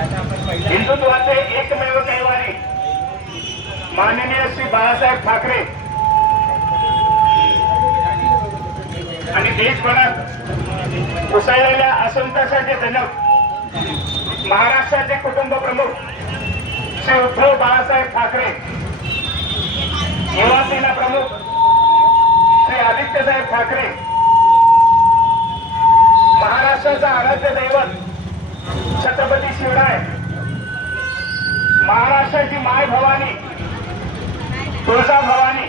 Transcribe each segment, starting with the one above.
हिंदुत्वाचे एकमेव कैवारी माननीय श्री बाळासाहेब ठाकरे आणि देशभरात उसळलेल्या असंतोषाचे जनक महाराष्ट्राचे कुटुंब प्रमुख श्री उद्धव बाळासाहेब ठाकरे युवासेना प्रमुख श्री आदित्यसाहेब ठाकरे महाराष्ट्राचा आराध्य दैवत शिवराय. महाराष्ट्राची माय भवानी तुळजा भवानी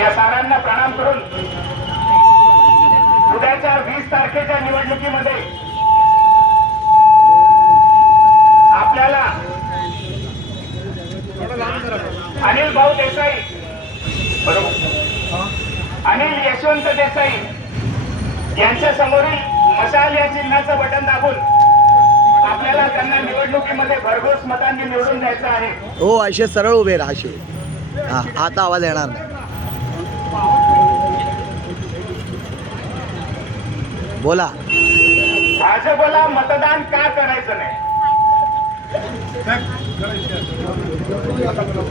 या साऱ्यांना प्रणाम करून उद्याच्या वीस तारखेच्या निवडणुकीमध्ये आपल्याला अनिल भाऊ देसाई बरोबर अनिल यशवंत देसाई यांच्या समोरील मशाल या चिन्हाचं बटन दाबून आपल्याला त्यांना निवडणुकीमध्ये भरघोस मतांनी निवडून द्यायचं आहे. हो असे सरळ उभे राहा हा आता आवाज येणार नाही. बोला. भाजपला मतदान का करायचं नाही?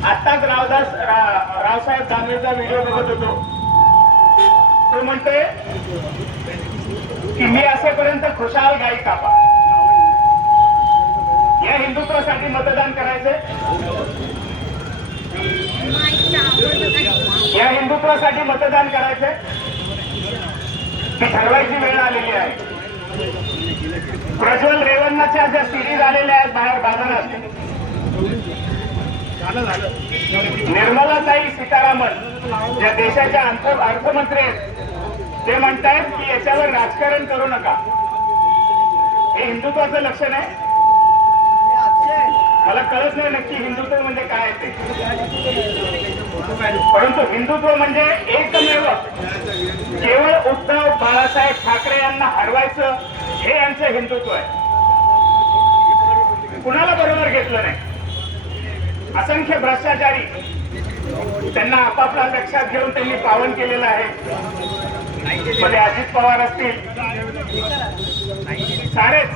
आताच रावदास रावसाहेब दानवेचा व्हिडिओ बघत होतो. तो म्हणतोय की मी असेपर्यंत खुशाल गाई कापा या हिंदुत्वासाठी मतदान करायचंय या हिंदुत्वासाठी मतदान करायचंय. ती ठरवायची वेळ आलेली आहे. प्रज्वल रेवन्नाच्या ज्या सिरीज आलेल्या आहेत बाहेर बाजारात निर्मलाताई सीतारामन ज्या देशाच्या अर्थमंत्री आहेत ते म्हणतायत की याच्यावर राजकारण करू नका. हे हिंदुत्वाचं लक्षण आहे. मला कळत नाही नक्की हिंदुत्व म्हणजे काय ते. परंतु हिंदुत्व म्हणजे एकमेव. केवळ उद्धव बाळासाहेब ठाकरे यांना हरवायचं हे यांचं हिंदुत्व आहे. कुणाला बरोबर घेतलं नाही? असंख्य भ्रष्टाचारी त्यांना आपापला लक्षात घेऊन त्यांनी पावन केलेलं आहे. मध्ये अजित पवार असतील. सारेच.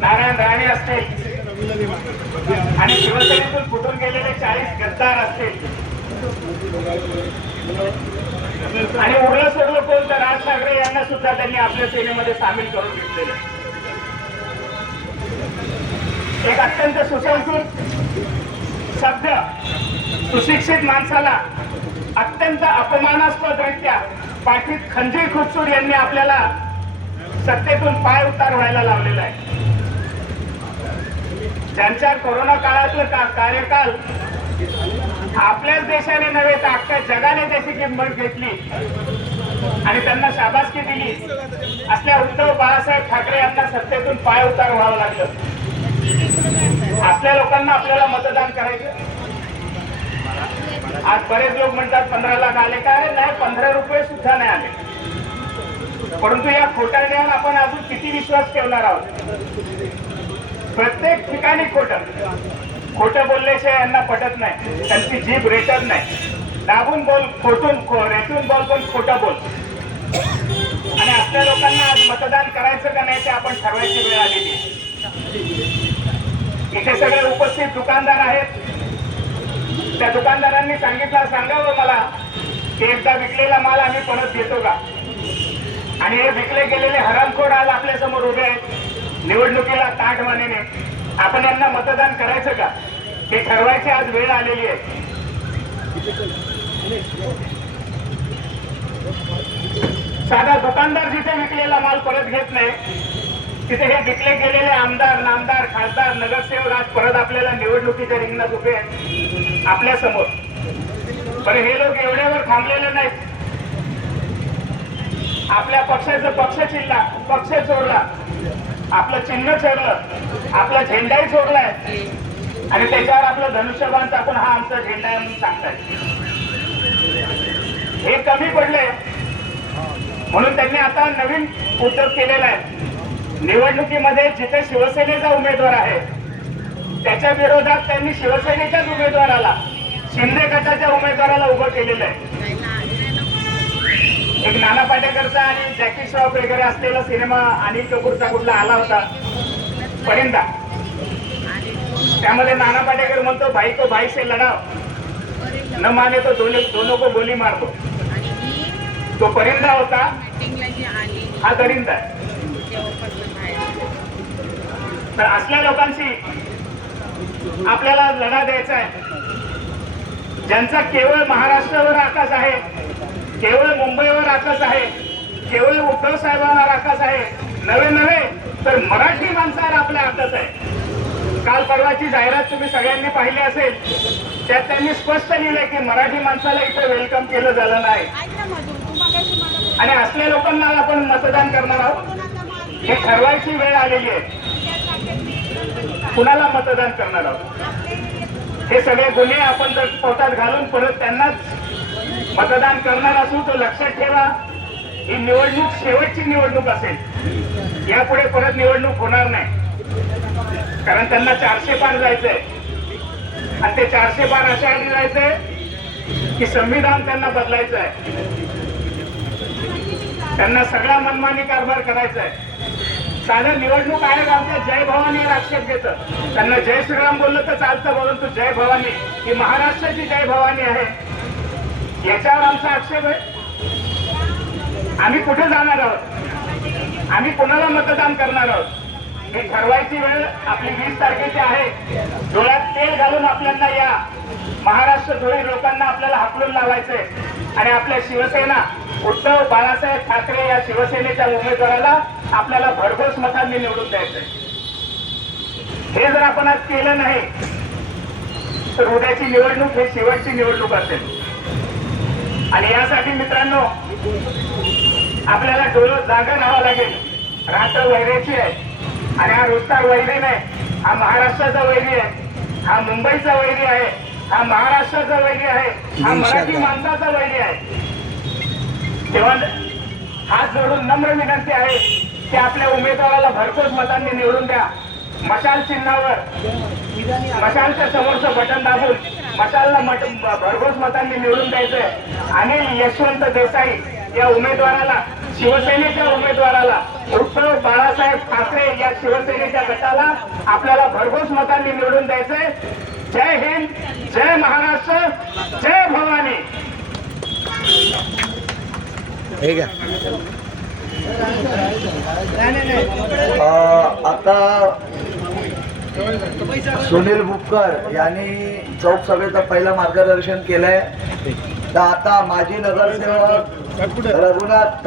नारायण राणे असतील. आणि शिवसेनेतून फुटून गेलेले चाळीस गद्दार असतील. आणि उरलं सोडलं कोण तर? राज ठाकरे यांना सुद्धा त्यांनी आपल्या सेनेमध्ये सामील करून घेतलेले एक अत्यंत सुसंस्कृत सभ्य सुशिक्षित माणसाला अत्यंत अपमानास्पदरित्या पाठीत खंजीर खुपसूर यांनी आपल्याला सत्तेतून पाय उतार व्हायला लावलेला आहे. ज्यांच्या कोरोना काळातलं का कार्यकाल आपल्याच देशाने नव्हे तर अख्ख्या जगाने त्याची किंमत घेतली. आणि त्यांना शाबासकी दिली. असल्या उद्धव बाळासाहेब ठाकरे यांना सत्तेतून पाय उतार व्हावं लागलं. असल्या लोकांना आपल्याला मतदान करायचं. आज बरेच लोक म्हणतात पंधरा लाख आले का? अरे नाही पंधरा रुपये सुद्धा नाही आले. परंतु या खोट्या आपण अजून किती विश्वास ठेवणार आहोत? प्रत्येक ठिकाणी खोटं. खोटं बोलल्याशिवाय यांना पटत नाही. त्यांची जीभ रेटत नाही. दाबून बोल खोटून खो- रेटून बोल पण खोटं बोल. आणि आपल्या लोकांना आज मतदान करायचं का नाही ते आपण ठरवायची वेळ आलेली इथे सगळे उपस्थित दुकानदार आहेत. त्या दुकानदारांनी सांगितलं सांगावं मला की एकदा विकलेला माल आम्ही परत घेतो का? आणि हे विकले गेलेले हरामखोर आज आपल्यासमोर उभे आहेत. निवडणुकीला ताट मानेने आपण यांना मतदान करायचं का? हे ठरवायची आज वेळ आलेली आहे. साधा दुकानदार जिथे विकलेला माल परत घेत नाही तिथे हे विकले गेलेले आमदार नामदार खासदार नगरसेवक आज परत आपल्याला निवडणुकीच्या रिंगणात उभे आहेत आपल्यासमोर. पण हे लोक एवढ्यावर थांबलेले नाहीत. आपल्या पक्षाचं पक्ष चिन्ह पक्ष चोरला आपलं चिन्ह चोरलं आपला झेंडाही चोरलाय. आणि त्याच्यावर आपलं धनुष्यबाण टाकून हा आमचा झेंडा आहे म्हणून सांगताय. हे कमी पडले म्हणून त्यांनी आता नवीन उद्योग केलेला आहे. निवडणुकीमध्ये जिथे शिवसेनेचा उमेदवार आहे त्याच्या विरोधात त्यांनी शिवसेनेच्याच उमेदवाराला शिंदे गटाच्या उमेदवाराला उभं केलेलं आहे. एक नाना पाटेकरचा आणि जॅकी श्रॉफ वगैरे असलेला सिनेमा अनिल कपूरचा कुठला आला होता? परिंदा त्यामध्ये नाना पाटेकर म्हणतो भाई तो भाई से लढाव न माने तो दोन्ही दोनों को गोली मारतो. तो परिंदा होता. हा दरिंदा तर असल्या लोकांशी आपल्याला लढा द्यायचा आहे. ज्यांचा केवळ महाराष्ट्रावर आकाश आहे केवळ मुंबईवर आकाश आहे. केवळ उद्धव साहेबांवर आकाश आहे. नवे नव्हे तर मराठी माणसावर आपल्या आकाश आहे. काल परवाची जाहिरात तुम्ही सगळ्यांनी पाहिली असेल. त्यात त्यांनी स्पष्ट लिहिलंय की मराठी माणसाला इथे वेलकम केलं झालं नाही. आणि असल्या लोकांना आपण मतदान करणार आहोत. ही ठरवायची वेळ आलेली आहे. कुणाला मतदान करणार आहोत? आपले हे सगळे गुन्हे आपण जर पोटात घालून परत त्यांनाच मतदान करणार असू तर लक्षात ठेवा. ही निवडणूक शेवटची निवडणूक असेल. यापुढे परत निवडणूक होणार नाही. कारण त्यांना चारशे पार जायचंय. आणि ते चारशे पार अशा जायचंय की संविधान त्यांना बदलायचं आहे त्यांना सगळा मनमानी कारभार करायचा आहे साधं निवडणूक आयोग आमच्या जय भवानीवर आक्षेप घेतं. त्यांना जय श्रीराम बोललं तर चालतं परंतु जय भवानी ही महाराष्ट्राची जय भवानी आहे. याच्यावर आमचा आक्षेप आहे. आम्ही कुठे जाणार आहोत? आम्ही कोणाला मतदान करणार आहोत? हे ठरवायची वेळ आपली वीस तारखेची आहे. डोळ्यात तेल घालून आपल्याला या. महाराष्ट्र धुळे लोकांना आपल्याला हाकलून लावायचंय. आणि आपल्या शिवसेना उद्धव बाळासाहेब ठाकरे या शिवसेनेच्या उमेदवाराला आपल्याला भरघोस मतांनी निवडून द्यायचंय. हे जर आपण आज केलं नाही तर उद्याची निवडणूक हे शेवटची निवडणूक असेल. आणि यासाठी मित्रांनो आपल्याला डोळं जागा राहावं लागेल. रात्र वैऱ्याची आहे. आणि हा रुस्तार वैरी नाही. हा महाराष्ट्राचा वैरी आहे. हा मुंबईचा वैरी आहे. हा महाराष्ट्राचा वैरी आहे. हा मराठी माणसाचा वैरी आहे. तेव्हा हात जोडून नम्र विनंती आहे की आपल्या उमेदवाराला भरघोस मतांनी निवडून द्या. मशाल चिन्हावर मशालच्या समोरचं बटन दाबून मतांना मत भरघोस मतांनी निवडून द्यायचंय. अनिल यशवंत देसाई या उमेदवाराला शिवसेनेच्या उमेदवाराला उद्धव बाळासाहेब ठाकरे या शिवसेनेच्या गटाला आपल्याला भरघोस मतांनी निवडून द्यायचंय. जय हिंद जय महाराष्ट्र जय भवानी. अं, आता सुनील बुक्कर यांनी चौक सभेचं पहिलं मार्गदर्शन केलंय. तर आता माजी नगरसेवक रघुनाथ